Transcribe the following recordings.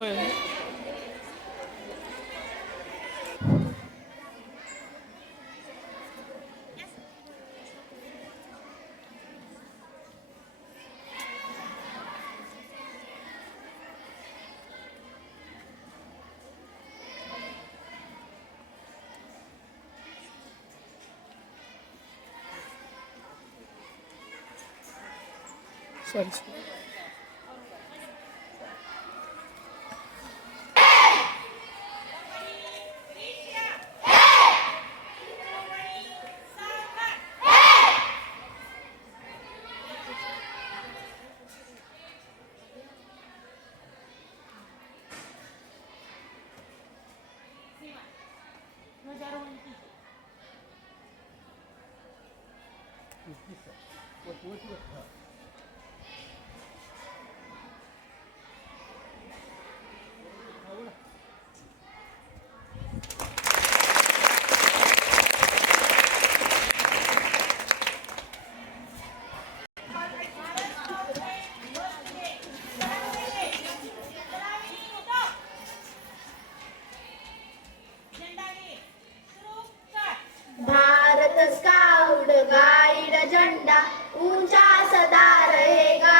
sorry. 있어. 뭐, 뭐 찍었어? Bharat scout guide झंडा ऊंचा सदा रहेगा.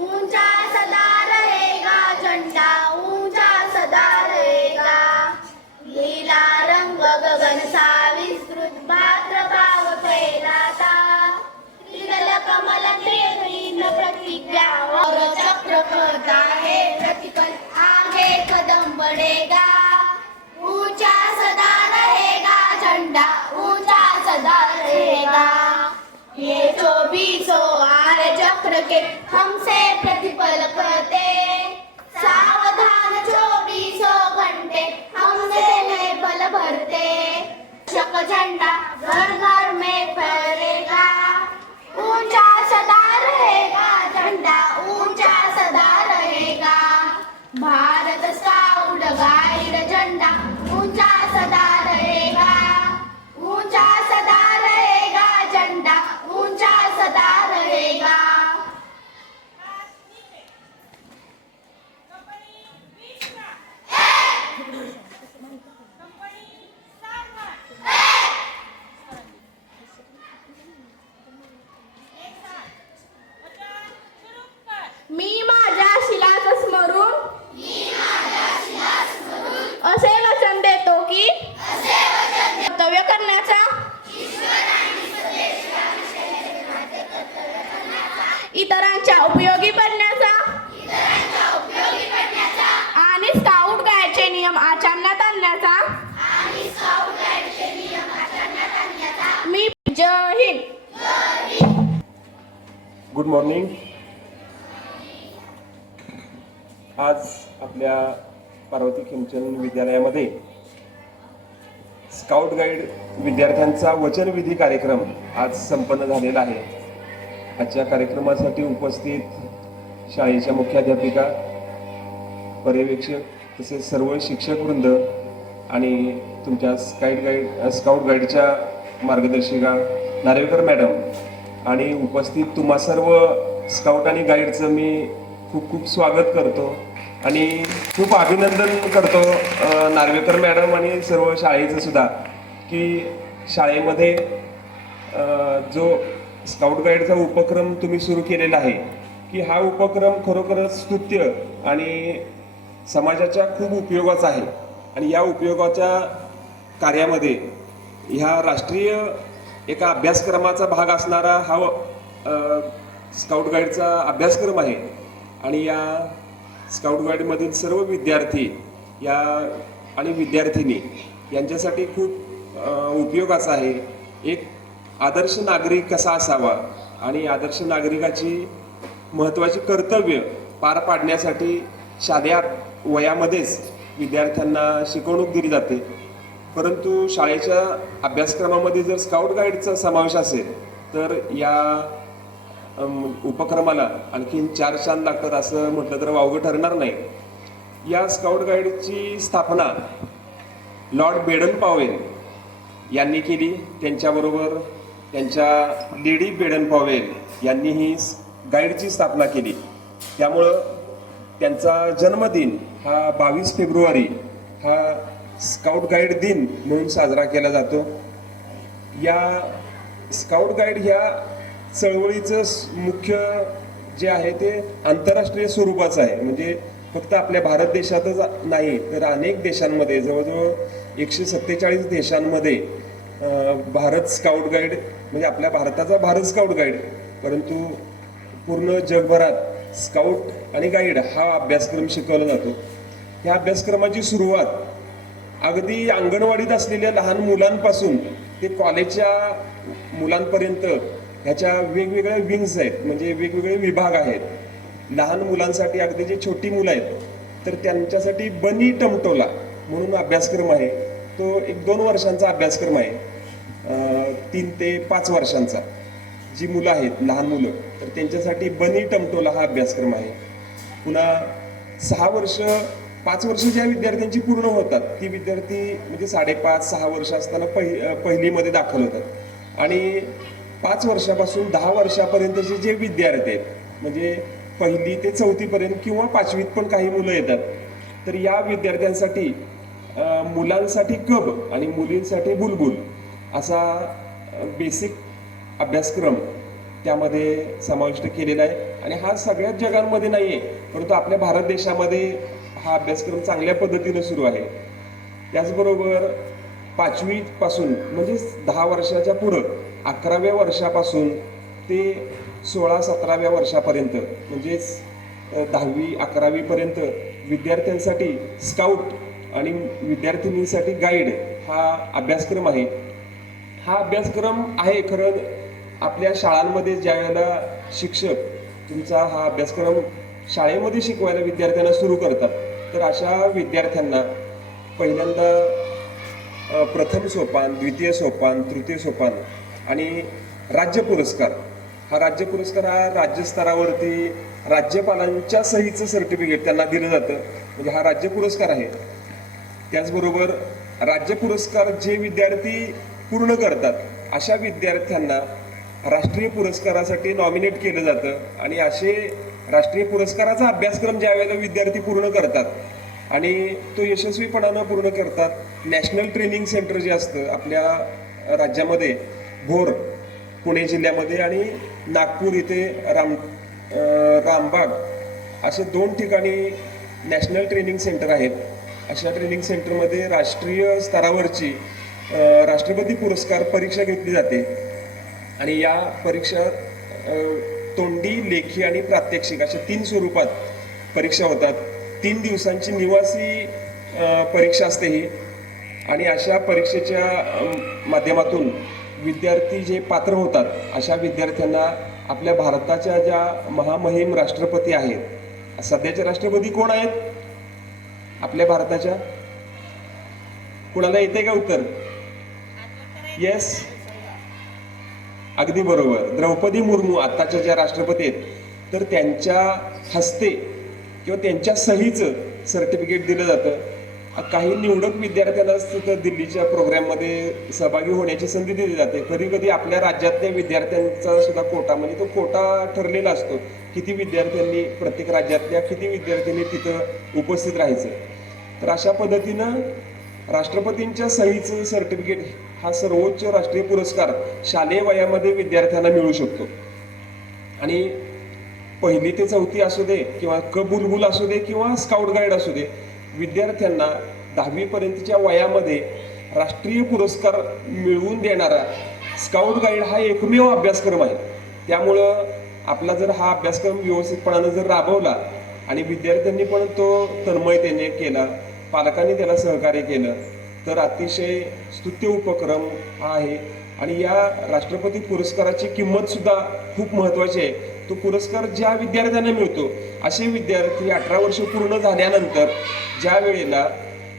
ऊंचा सदा रहेगा झंडा ऊंचा सदा रहेगा. लीला रंग गगन सा विस्तृत पात्र भाव फैलाता. त्रिदल कमल त्रिहीन प्रतिज्ञा और चक्र करता है प्रतिपल आगे कदम बढ़ेगा. सके हमसे प्रतिपल करते। सावधान चौबीसों घंटे हमसे में बल भरते। शक झंडा घर घर में फैल मॉर्निंग आज आपल्या पार्वती खिमचंद विद्यालयामध्ये स्काउट गाईड विद्यार्थ्यांचा वचनविधी कार्यक्रम आज संपन्न झालेला आहे. आजच्या कार्यक्रमासाठी उपस्थित शाळेच्या मुख्याध्यापिका पर्यवेक्षक तसेच सर्व शिक्षक वृंद आणि तुमच्या स्काईट गाईड स्काउट गाईडच्या मार्गदर्शिका नार्वेकर मॅडम आणि उपस्थित तुम्हा सर्व स्काउट आणि गाईडचं मी खूप खूप स्वागत करतो. आणि खूप अभिनंदन करतो नार्वेकर मॅडम आणि सर्व शाळेचं सुद्धा की शाळेमध्ये जो स्काउट गाईडचा उपक्रम तुम्ही सुरू केलेला आहे की हा उपक्रम खरोखरच स्तुत्य आणि समाजाच्या खूप उपयोगाचा आहे. आणि या उपयोगाच्या कार्यामध्ये ह्या राष्ट्रीय एका अभ्यासक्रमाचा भाग असणारा हा स्काउट गाईडचा अभ्यासक्रम आहे. आणि या स्काउट गाईडमधील सर्व विद्यार्थी या आणि विद्यार्थिनी यांच्यासाठी खूप उपयोग उपयोगाचा आहे. एक आदर्श नागरिक कसा असावा आणि आदर्श नागरिकाची महत्त्वाची कर्तव्य पार पाडण्यासाठी शालेय वयामध्येच विद्यार्थ्यांना शिकवणूक दिली जाते. परंतु शाळेच्या अभ्यासक्रमामध्ये जर स्काउट गाईडचा समावेश असेल तर या उपक्रमाला आणखीन चार चांद लागतात असं म्हटलं तर वावगं ठरणार नाही. या स्काउट गाईडची स्थापना लॉर्ड बेडन पॉवेल यांनी केली. त्यांच्याबरोबर त्यांच्या लेडी बेडन पॉवेल यांनी ही गाईडची स्थापना केली. त्यामुळं त्यांचा जन्मदिन हा बावीस फेब्रुवारी हा स्काउट गाईड दिन म्हणून साजरा केला जातो. या स्काउट गाईड ह्या चळवळीचं मुख्य जे आहे ते आंतरराष्ट्रीय स्वरूपाचं आहे. म्हणजे फक्त आपल्या भारत देशातच नाही तर अनेक देशांमध्ये जवळजवळ एकशे सत्तेचाळीस देशांमध्ये भारत स्काउट गाईड म्हणजे आपल्या भारताचा भारत स्काउट गाईड परंतु पूर्ण जगभरात स्काउट आणि गाईड हा अभ्यासक्रम शिकवला जातो. या अभ्यासक्रमाची सुरुवात अगदी अंगणवाडीत असलेल्या लहान मुलांपासून ते कॉलेजच्या मुलांपर्यंत ह्याच्या वेगवेगळ्या विंग्स आहेत म्हणजे वेगवेगळे विभाग आहेत. लहान मुलांसाठी अगदी जे छोटी मुलं आहेत तर त्यांच्यासाठी बनी टमटोला म्हणून अभ्यासक्रम आहे. तो एक दोन वर्षांचा अभ्यासक्रम आहे. तीन ते पाच वर्षांचा. जी मुलं आहेत लहान मुलं तर त्यांच्यासाठी बनी टमटोला हा अभ्यासक्रम आहे. पुन्हा सहा वर्ष पाच वर्ष ज्या विद्यार्थ्यांची पूर्ण होतात ती विद्यार्थी म्हणजे साडेपाच सहा वर्ष असताना पहि पहिलीमध्ये दाखल होतात. आणि पाच वर्षापासून दहा वर्षापर्यंतचे जे विद्यार्थी आहेत म्हणजे पहिली ते चौथीपर्यंत किंवा पाचवीत पण काही मुलं येतात तर या विद्यार्थ्यांसाठी मुलांसाठी कब आणि मुलींसाठी बुलबुल असा बेसिक अभ्यासक्रम त्यामध्ये समाविष्ट केलेला आहे. आणि हा सगळ्याच जगांमध्ये नाही आहे परंतु आपल्या भारत देशामध्ये हा अभ्यासक्रम चांगल्या पद्धतीनं सुरू आहे. त्याचबरोबर पाचवीपासून म्हणजे दहा वर्षाच्या पुढं अकराव्या वर्षापासून ते सोळा सतराव्या वर्षापर्यंत म्हणजेच दहावी अकरावीपर्यंत विद्यार्थ्यांसाठी स्काउट आणि विद्यार्थिनींसाठी गाईड हा अभ्यासक्रम आहे. हा अभ्यासक्रम आहे खरं आपल्या शाळांमध्ये ज्या वेळेला शिक्षक तुमचा हा अभ्यासक्रम शाळेमध्ये शिकवायला विद्यार्थ्यांना सुरू करतात तर अशा विद्यार्थ्यांना पहिल्यांदा प्रथम सोपान द्वितीय सोपान तृतीय सोपान आणि राज्य पुरस्कार. हा राज्य पुरस्कार हा राज्यस्तरावरती राज्यपालांच्या सहीचं सर्टिफिकेट त्यांना दिलं जातं. म्हणजे हा राज्य पुरस्कार आहे. त्याचबरोबर राज्य पुरस्कार जे विद्यार्थी पूर्ण करतात अशा विद्यार्थ्यांना राष्ट्रीय पुरस्कारासाठी नॉमिनेट केलं जातं. आणि असे राष्ट्रीय पुरस्काराचा अभ्यासक्रम ज्या वेळेला विद्यार्थी पूर्ण करतात आणि तो यशस्वीपणानं पूर्ण करतात नॅशनल ट्रेनिंग सेंटर जे असतं आपल्या राज्यामध्ये भोर पुणे जिल्ह्यामध्ये आणि नागपूर इथे राम रामबाग असे दोन ठिकाणी नॅशनल ट्रेनिंग सेंटर आहेत. अशा ट्रेनिंग सेंटरमध्ये राष्ट्रीय स्तरावरची राष्ट्रपती पुरस्कार परीक्षा घेतली जाते. आणि या परीक्षा तोंडी लेखी आणि प्रात्यक्षिक अशा तीन स्वरूपात परीक्षा होतात. तीन दिवसांची निवासी परीक्षा असते ही. आणि अशा परीक्षेच्या माध्यमातून विद्यार्थी जे पात्र होतात अशा विद्यार्थ्यांना आपल्या भारताच्या ज्या महामहिम राष्ट्रपती आहेत सध्याचे राष्ट्रपती कोण आहेत? आपल्या भारताच्या? कुणाला येते का उत्तर? येस अगदी बरोबर. द्रौपदी मुर्मू आत्ताच्या ज्या राष्ट्रपती आहेत तर त्यांच्या हस्ते किंवा त्यांच्या सहीचं सर्टिफिकेट दिलं जातं. काही निवडक विद्यार्थ्यांनाच तिथं दिल्लीच्या प्रोग्राममध्ये सहभागी होण्याची संधी दिली जाते. कधी कधी आपल्या राज्यातल्या विद्यार्थ्यांचा सुद्धा कोटा म्हणजे तो कोटा ठरलेला असतो किती विद्यार्थ्यांनी प्रत्येक राज्यातल्या किती विद्यार्थ्यांनी तिथं उपस्थित राहायचं. तर अशा पद्धतीनं राष्ट्रपतींच्या सहीचं सर्टिफिकेट हा सर्वोच्च राष्ट्रीय पुरस्कार शालेय वयामध्ये विद्यार्थ्यांना मिळू शकतो. आणि पहिली ते चौथी असू दे किंवा क बुलबुल असू दे किंवा स्काउट गाईड असू दे विद्यार्थ्यांना दहावीपर्यंतच्या वयामध्ये राष्ट्रीय पुरस्कार मिळवून देणारा स्काउट गाईड हा एकमेव अभ्यासक्रम आहे. त्यामुळं आपला जर हा अभ्यासक्रम व्यवस्थितपणानं जर राबवला आणि विद्यार्थ्यांनी पण तो तन्मयतेने केला पालकांनी त्याला सहकार्य केलं. तर अतिशय स्तुत्य उपक्रम हा आहे. आणि या राष्ट्रपती पुरस्काराची किंमत सुद्धा खूप महत्वाची आहे. तो पुरस्कार ज्या विद्यार्थ्यांना मिळतो असे विद्यार्थी अठरा वर्ष पूर्ण झाल्यानंतर ज्या वेळेला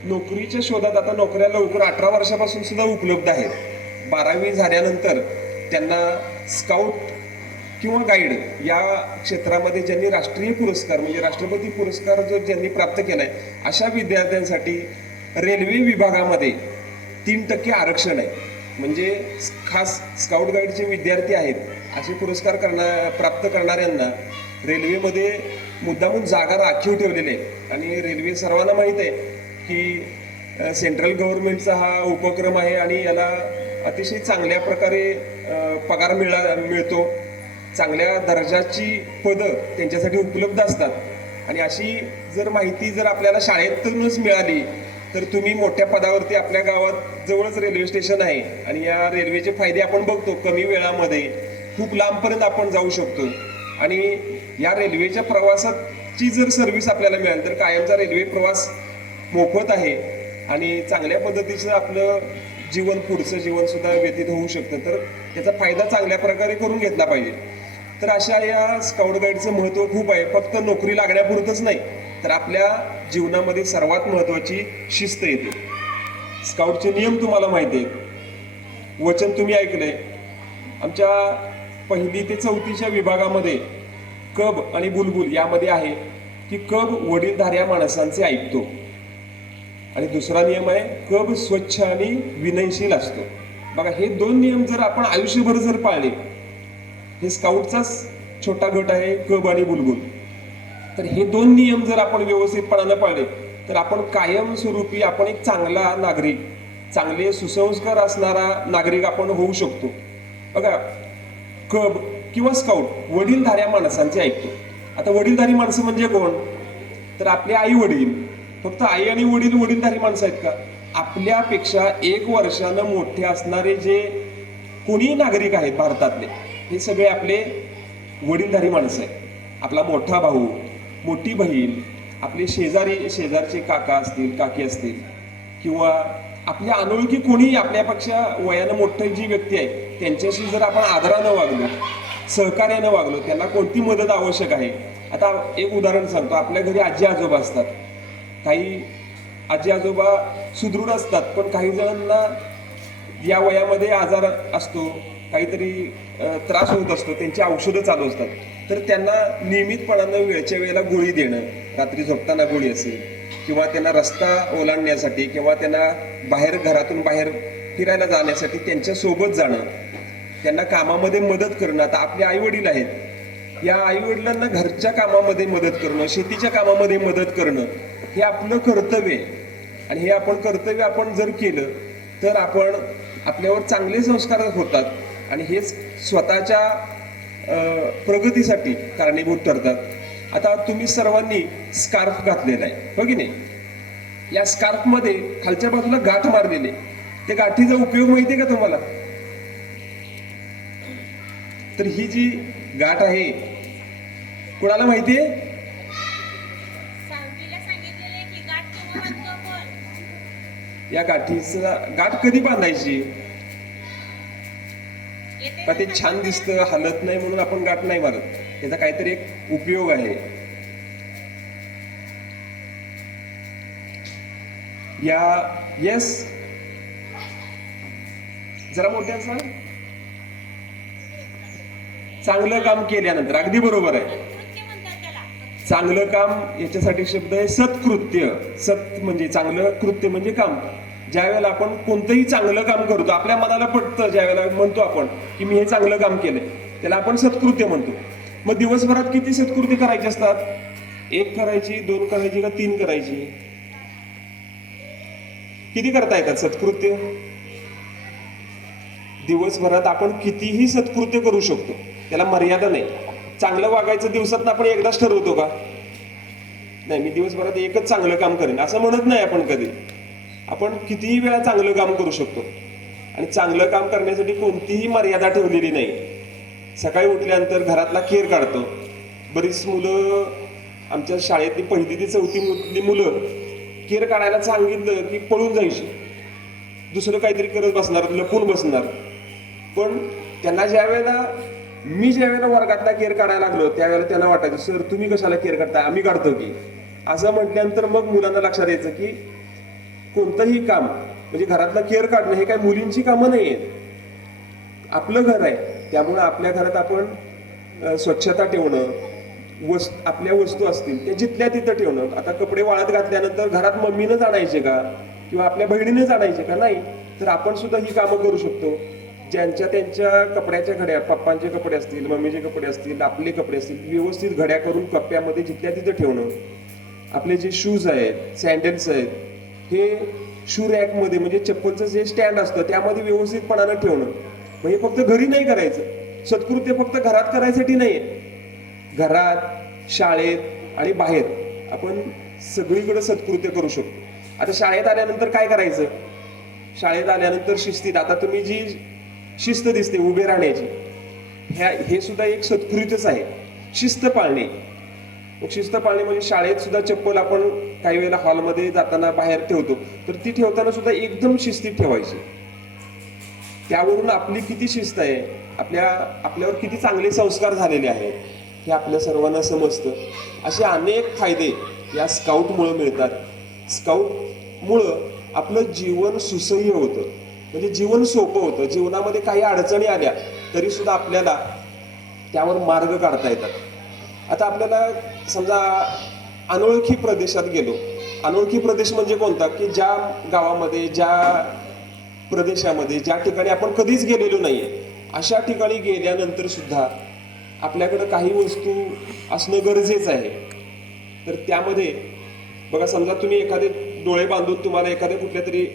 नोकरीच्या शोधात आता नोकऱ्या लवकर अठरा वर्षापासून सुद्धा उपलब्ध आहेत. बारावी झाल्यानंतर त्यांना स्काउट किंवा गाईड या क्षेत्रामध्ये ज्यांनी राष्ट्रीय पुरस्कार म्हणजे राष्ट्रपती पुरस्कार जो ज्यांनी प्राप्त केलाय अशा विद्यार्थ्यांसाठी रेल्वे विभागामध्ये तीन टक्के आरक्षण आहे. म्हणजे खास स्काउट गाईडचे विद्यार्थी आहेत असे पुरस्कार करणार प्राप्त करणाऱ्यांना रेल्वेमध्ये मुद्दामून जागा राखीव ठेवलेले आहे. आणि रेल्वे सर्वांना माहीत आहे की सेंट्रल गव्हर्नमेंटचा हा उपक्रम आहे आणि याला अतिशय चांगल्या प्रकारे पगार मिळा मिळतो. चांगल्या दर्जाची पदं त्यांच्यासाठी उपलब्ध असतात. आणि अशी जर माहिती जर आपल्याला शाळेतूनच मिळाली तर तुम्ही मोठ्या पदावरती आपल्या गावात जवळच रेल्वे स्टेशन आहे आणि या रेल्वेचे फायदे आपण बघतो कमी वेळामध्ये खूप लांबपर्यंत आपण जाऊ शकतो. आणि या रेल्वेच्या प्रवासाची जर सर्व्हिस आपल्याला मिळाली तर कायमचा रेल्वे प्रवास मोफत आहे. आणि चांगल्या पद्धतीचं आपलं जीवन पुढचं जीवनसुद्धा व्यतीत होऊ शकतं. तर त्याचा फायदा चांगल्या प्रकारे करून घेतला पाहिजे. तर अशा या स्काउट गाईडचं महत्त्व खूप आहे. फक्त नोकरी लागण्यापुरतच नाही तर आपल्या जीवनामध्ये सर्वात महत्त्वाची शिस्त येते. स्काउटचे नियम तुम्हाला माहिती आहेत वचन तुम्ही ऐकलंय. आमच्या पहिली ते चौथीच्या विभागामध्ये कब आणि बुलबुल यामध्ये आहे की कब वडीलधाऱ्या माणसांचे ऐकतो. आणि दुसरा नियम आहे कब स्वच्छ आणि विनयशील असतो. बघा हे दोन नियम जर आपण आयुष्यभर जर पाळले हे स्काउटचाच छोटा गट आहे कब आणि बुलबुल. तर हे दोन नियम जर आपण व्यवस्थितपणानं पाळले तर आपण कायमस्वरूपी आपण एक चांगला नागरिक चांगले सुसंस्कार असणारा नागरिक आपण होऊ शकतो. बघा कब किंवा स्काउट वडीलधाऱ्या माणसांचे ऐकतो. आता वडीलधारी माणसं म्हणजे कोण? तर आपले आई वडील. फक्त आई आणि वडील वडीलधारी माणसं आहेत का? आपल्यापेक्षा एक वर्षानं मोठे असणारे जे कोणी नागरिक आहेत भारतातले हे सगळे आपले वडीलधारी माणसं आहेत. आपला मोठा भाऊ मोठी बहीण आपले शेजारी शेजारचे काका असतील काकी असतील किंवा आपल्या अनोळखी कोणीही आपल्यापेक्षा वयानं मोठं जी व्यक्ती आहे त्यांच्याशी जर आपण आदरानं वागलो सहकार्यानं वागलो त्यांना कोणती मदत आवश्यक आहे? आता एक उदाहरण सांगतो. आपल्या घरी आजी आजोबा असतात. काही आजी आजोबा सुदृढ असतात पण काही जणांना या वयामध्ये आजार असतो काहीतरी त्रास होत असतो त्यांची औषधं चालू असतात. तर त्यांना नियमितपणानं वेळच्या वेळेला गोळी देणं रात्री झोपताना गोळी असेल किंवा त्यांना रस्ता ओलांडण्यासाठी किंवा त्यांना बाहेर घरातून बाहेर फिरायला जाण्यासाठी त्यांच्यासोबत जाणं त्यांना कामामध्ये मदत करणं. आता आपले आई वडील आहेत. या आई वडिलांना घरच्या कामामध्ये मदत करणं शेतीच्या कामामध्ये मदत करणं हे आपलं कर्तव्य आहे. आणि हे आपण कर्तव्य आपण जर केलं तर आपण आपल्यावर चांगले संस्कार होतात. आणि हेच स्वतःच्या प्रगतीसाठी कारणीभूत ठरतात. आता तुम्ही सर्वांनी स्कार्फ घातलेला आहे हो की नाही? या स्कार्फमध्ये खालच्या बाजूला गाठ मारलेले त्या गाठीचा उपयोग माहिती आहे का तुम्हाला? तर ही जी गाठ आहे कुणाला माहिती आहे? सावलीला सांगितलेले की गाठ केव्हा बांधतो आपण या गाठीचा गाठ कधी बांधायची? का ते छान दिसतं हलत नाही म्हणून आपण गाठ नाही मारत. त्याचा काहीतरी एक उपयोग आहे. या येस जरा मोठ्या सांग चांगलं काम केल्यानंतर अगदी बरोबर आहे. चांगलं काम याच्यासाठी शब्द आहे सत्कृत्य. सत म्हणजे चांगलं कृत्य म्हणजे काम. ज्या वेळेला आपण कोणतंही चांगलं काम करतो आपल्या मनाला पटतं ज्या वेळेला म्हणतो आपण की मी हे चांगलं काम केलंय त्याला आपण सत्कृत्य म्हणतो. मग दिवसभरात किती सत्कृत्य करायची असतात? एक करायची दोन करायची का तीन करायची? किती करता येतात सत्कृत्य? दिवसभरात आपण कितीही सत्कृत्य करू शकतो त्याला मर्यादा नाही. चांगलं वागायचं दिवसात आपण एकदाच ठरवतो का? नाही मी दिवसभरात एकच चांगलं काम करेन असं म्हणत नाही आपण कधी. आपण कितीही वेळा चांगलं काम करू शकतो. आणि चांगलं काम करण्यासाठी कोणतीही मर्यादा ठेवलेली नाही. सकाळी उठल्यानंतर घरातला खेर काढतो. बरीच मुलं आमच्या शाळेतली पहिली ते चौथी मुली मुलं केर काढायला सांगितलं की पळून जायची. दुसरं काहीतरी करत बसणार लपून बसणार. पण त्यांना ज्या वेळेला मी ज्या वेळेला वर्गातला केर काढायला लागलो त्यावेळेला त्यांना वाटायचं सर तुम्ही कशाला केर काढताय? आम्ही काढतो की. असं म्हटल्यानंतर मग मुलांना लक्षात यायचं की कोणतंही काम म्हणजे घरातलं केअर काढणं हे काही मुलींची कामं नाही आहेत आपलं घर आहे त्यामुळं आपल्या घरात आपण स्वच्छता ठेवणं वस् आपल्या वस्तू असतील त्या जिथल्या तिथं ठेवणं. आता कपडे वाळत घातल्यानंतर घरात मम्मीनं आणायचे का? किंवा आपल्या बहिणीनेच आणायचे का? नाही. तर आपण सुद्धा ही कामं करू शकतो. ज्यांच्या त्यांच्या कपड्याच्या घड्या पप्पांचे कपडे असतील मम्मीचे कपडे असतील आपले कपडे असतील व्यवस्थित घड्या करून कप्प्यामध्ये जिथल्या तिथं ठेवणं. आपले जे शूज आहेत सँडल्स आहेत हे शू रॅकमध्ये म्हणजे चप्पलचं जे स्टँड असतं त्यामध्ये व्यवस्थितपणानं ठेवणं. म्हणजे फक्त घरी नाही करायचं. सत्कृत्य फक्त घरात करायसाठी नाही घरात शाळेत आणि बाहेर आपण सगळीकडे सत्कृत्य करू शकतो. आता शाळेत आल्यानंतर काय करायचं? शाळेत आल्यानंतर शिस्तीत. आता तुम्ही जी शिस्त दिसते उभे राहण्याची ह्या हे सुद्धा एक सत्कृत्यच आहे. शिस्त पाळणे. शिस्त पाळणे म्हणजे शाळेत सुद्धा चप्पल आपण काही वेळेला हॉलमध्ये जाताना बाहेर ठेवतो. तर ती ठेवताना सुद्धा एकदम शिस्तीत ठेवायची. त्यावरून आपली किती शिस्त आहे आपल्या आपल्यावर किती चांगले संस्कार झालेले आहेत हे आपल्या सर्वांना समजतं. असे अनेक फायदे या स्काउटमुळं मिळतात. स्काउटमुळं आपलं जीवन सुसह्य होतं. म्हणजे जीवन सोपं होतं. जीवनामध्ये काही अडचणी आल्या तरी सुद्धा आपल्याला त्यावर मार्ग काढता येतात. आता आपल्याला समजा अनोळखी प्रदेशात गेलो. अनोळखी प्रदेश म्हणजे कोणता? की ज्या गावामध्ये ज्या प्रदेशामध्ये ज्या ठिकाणी आपण कधीच गेलेलो नाही आहे अशा ठिकाणी गेल्यानंतर सुद्धा आपल्याकडं काही वस्तू असणं गरजेचं आहे. तर त्यामध्ये बघा समजा तुम्ही एखादे डोळे बांधून तुम्हाला एखाद्या कुठल्या तरी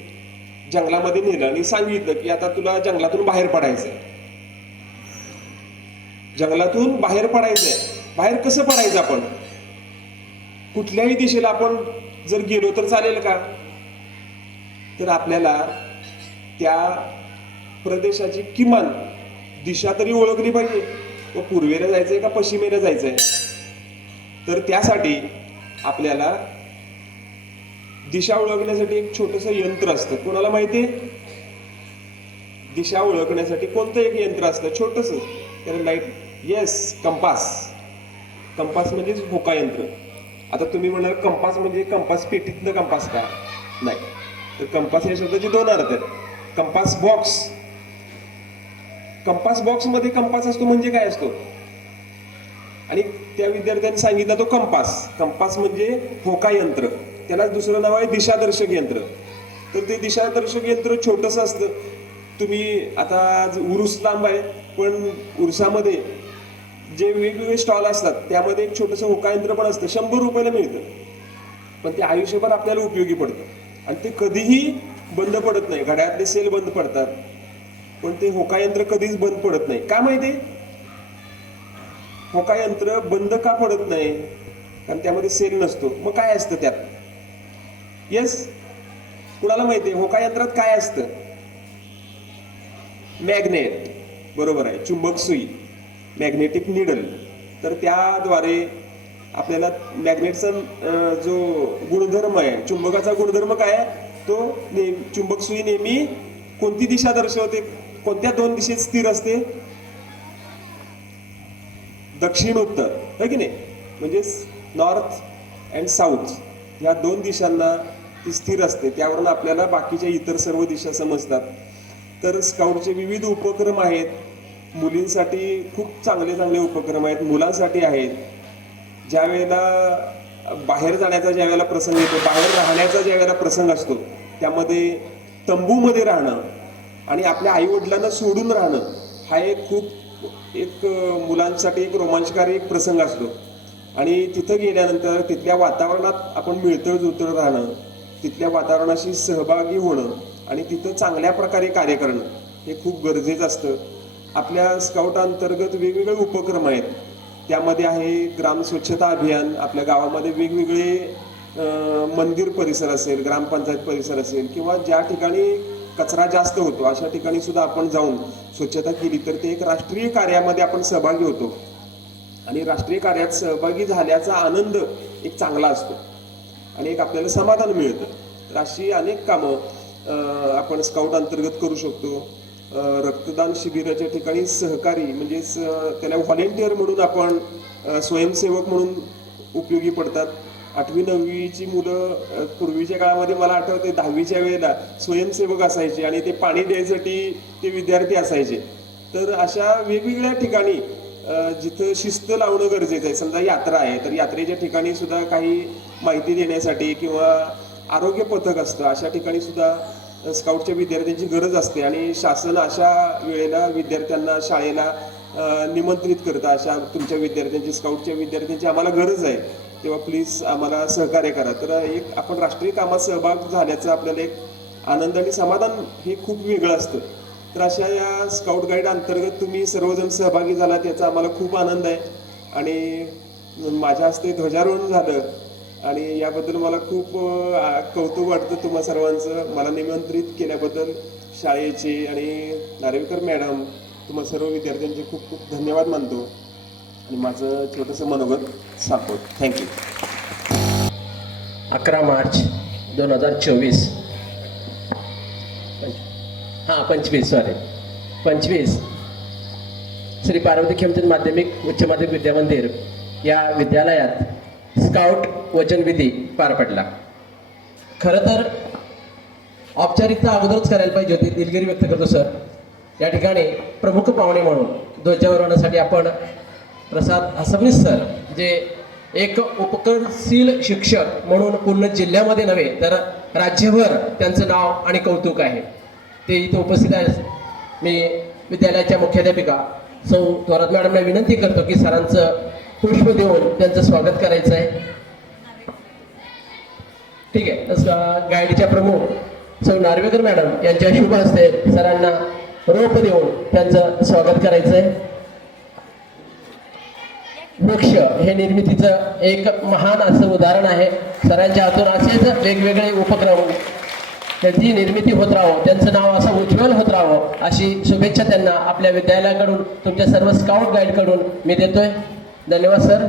जंगलामध्ये नेलं आणि सांगितलं की आता तुला जंगलातून बाहेर पडायचंय. जंगलातून बाहेर पडायचंय. बाहेर कसं पडायचं आपण? कुठल्याही दिशेला आपण जर गेलो तर चालेल का? तर आपल्याला त्या प्रदेशाची किमान दिशा तरी ओळखली पाहिजे. व पूर्वेला जायचंय का पश्चिमेला जायचंय? तर त्यासाठी आपल्याला दिशा ओळखण्यासाठी एक छोटस यंत्र असतं. कोणाला माहिती दिशा ओळखण्यासाठी कोणतं एक यंत्र असतं? छोटस. त्याला लाइट येस कंपास कंपास म्हणजेच होका यंत्र. आता तुम्ही म्हणाल कंपास म्हणजे कंपास पेटीतनं कंपास का? नाही. तर कंपास या शब्दाचे दोन अर्थ आहेत. Compass box. कंपास बॉक्समध्ये कंपास असतो म्हणजे काय असतो? आणि त्या विद्यार्थ्यांनी सांगितलं तो कंपास. कंपास म्हणजे होका यंत्र. त्याला दुसरं नाव आहे दिशादर्शक यंत्र. तर ते दिशादर्शक यंत्र छोटस असतं. तुम्ही आता आज उरुस लांब आहे पण उरसामध्ये जे वेगवेगळे स्टॉल असतात त्यामध्ये एक छोटंसं होकायंत्र पण असतं शंभर रुपयाला मिळतं. पण ते आयुष्यभर आपल्याला उपयोगी पडतं. आणि ते कधीही बंद पडत नाही. घड्यातले सेल बंद पडतात. पण ते होकायंत्र कधीच बंद पडत नाही. का माहिती होकायंत्र बंद का पडत नाही? कारण त्यामध्ये सेल नसतो. मग काय असतं त्यात? येस कुणाला माहिती आहे काय असतं? मॅग्नेट बरोबर आहे. चुंबक सुई. मॅग्नेटिक निडल तर त्याद्वारे आपल्याला मॅग्नेटचा जो गुणधर्म आहे चुंबकाचा गुणधर्म काय आहे? तो नेहमी चुंबक सुई नेहमी कोणती दिशा दर्शवते? कोणत्या दोन दिशेत स्थिर असते? दक्षिण उत्तर. है की नाही? म्हणजे नॉर्थ अँड साऊथ या दोन दिशांना ती स्थिर असते. त्यावरून आपल्याला बाकीच्या इतर सर्व दिशा समजतात. तर स्काउटचे विविध उपक्रम आहेत. मुलींसाठी खूप चांगले चांगले उपक्रम आहेत मुलांसाठी आहेत. ज्या वेळेला बाहेर जाण्याचा ज्या वेळेला प्रसंग येतो बाहेर राहण्याचा ज्या वेळेला प्रसंग असतो त्यामध्ये तंबूमध्ये राहणं आणि आपल्या आईवडिलांना सोडून राहणं हा एक खूप एक मुलांसाठी एक रोमांचकारी एक प्रसंग असतो. आणि तिथं गेल्यानंतर तिथल्या वातावरणात आपण मिळतळ जुळतळ राहणं तिथल्या वातावरणाशी सहभागी होणं आणि तिथं चांगल्या प्रकारे कार्य करणं हे खूप गरजेचं असतं. आपल्या स्काउट अंतर्गत वेगवेगळे उपक्रम आहेत. त्यामध्ये आहे ग्राम स्वच्छता अभियान आपल्या गावामध्ये वेगवेगळे मंदिर परिसर असेल ग्रामपंचायत परिसर असेल किंवा ज्या ठिकाणी कचरा जास्त होतो अशा ठिकाणी सुद्धा आपण जाऊन स्वच्छता केली तर ते एक राष्ट्रीय कार्यामध्ये आपण सहभागी होतो. आणि राष्ट्रीय कार्यात सहभागी झाल्याचा आनंद एक चांगला असतो. आणि एक आपल्याला समाधान मिळतं. तर अशी अनेक कामं आपण स्काउट अंतर्गत करू शकतो. रक्तदान शिबिराच्या ठिकाणी सहकारी म्हणजेच त्याला व्हॉलेंटियर म्हणून आपण स्वयंसेवक म्हणून उपयोगी पडतात. आठवी नववीची मुलं पूर्वीच्या काळामध्ये मला आठवते दहावीच्या वेळेला स्वयंसेवक असायचे आणि ते पाणी द्यायसाठी ते विद्यार्थी असायचे. तर अशा वेगवेगळ्या ठिकाणी जिथं शिस्त लावणं गरजेचं आहे समजा यात्रा आहे तर यात्रेच्या ठिकाणी सुद्धा काही माहिती देण्यासाठी किंवा आरोग्य पथक असतं अशा ठिकाणी सुद्धा स्काउटच्या विद्यार्थ्यांची गरज असते आणि शासन अशा वेळेला विद्यार्थ्यांना शाळेला निमंत्रित करतं. अशा तुमच्या विद्यार्थ्यांची स्काउटच्या विद्यार्थ्यांची आम्हाला गरज आहे. तेव्हा प्लीज आम्हाला सहकार्य करा. तर एक आपण राष्ट्रीय कामात सहभाग झाल्याचं आपल्याला एक आनंद आणि समाधान हे खूप वेगळं असतं. तर अशा या स्काउट गाईड अंतर्गत तुम्ही सर्वजण सहभागी झालात याचा आम्हाला खूप आनंद आहे. आणि माझ्या हस्ते ध्वजारोहण झालं. आणि याबद्दल मला खूप कौतुक वाटतं तुम्हा सर्वांचं. मला निमंत्रित केल्याबद्दल शाळेचे आणि नार्वेकर मॅडम तुम्हा सर्व विद्यार्थ्यांचे खूप खूप धन्यवाद मानतो. आणि माझं छोटंसं मनोगत सांगतो थँक्यू अकरा मार्च दोन हजार चोवीस. हां पंचवीस सॉरी पंचवीस. श्री पार्वती खेमचंद माध्यमिक उच्च माध्यमिक विद्यामंदिर या विद्यालयात स्काउट वचनविधी पार पडला. खरं तर औपचारिकता अगोदरच करायला पाहिजे होती. दिलगिरी व्यक्त करतो सर. या ठिकाणी प्रमुख पाहुणे म्हणून ध्वजारोहणासाठी आपण प्रसाद हसबनीस सर जे एक उपकरशील शिक्षक म्हणून पूर्ण जिल्ह्यामध्ये नव्हे तर राज्यभर त्यांचं नाव आणि कौतुक आहे. ते इथे उपस्थित आहे मी विद्यालयाच्या मुख्याध्यापिका सौ थोरात मॅडमला विनंती करतो की सरांचं पुष्प देऊन त्यांचं स्वागत करायचं आहे. ठीक आहे तसं गाईडच्या प्रमुख सौ नार्वेकर मॅडम यांच्या शुभ हस्ते सरांना रोप देऊन त्यांचं स्वागत करायचं आहे. वृक्ष हे निर्मितीचं एक महान असं उदाहरण आहे. सरांच्या हातून असेच वेगवेगळे उपक्रम त्यांची निर्मिती होत राहावं त्यांचं नाव असं उज्ज्वल होत राहावं अशी शुभेच्छा त्यांना आपल्या विद्यालयाकडून तुमच्या सर्व स्काउट गाईडकडून मी देतोय. धन्यवाद सर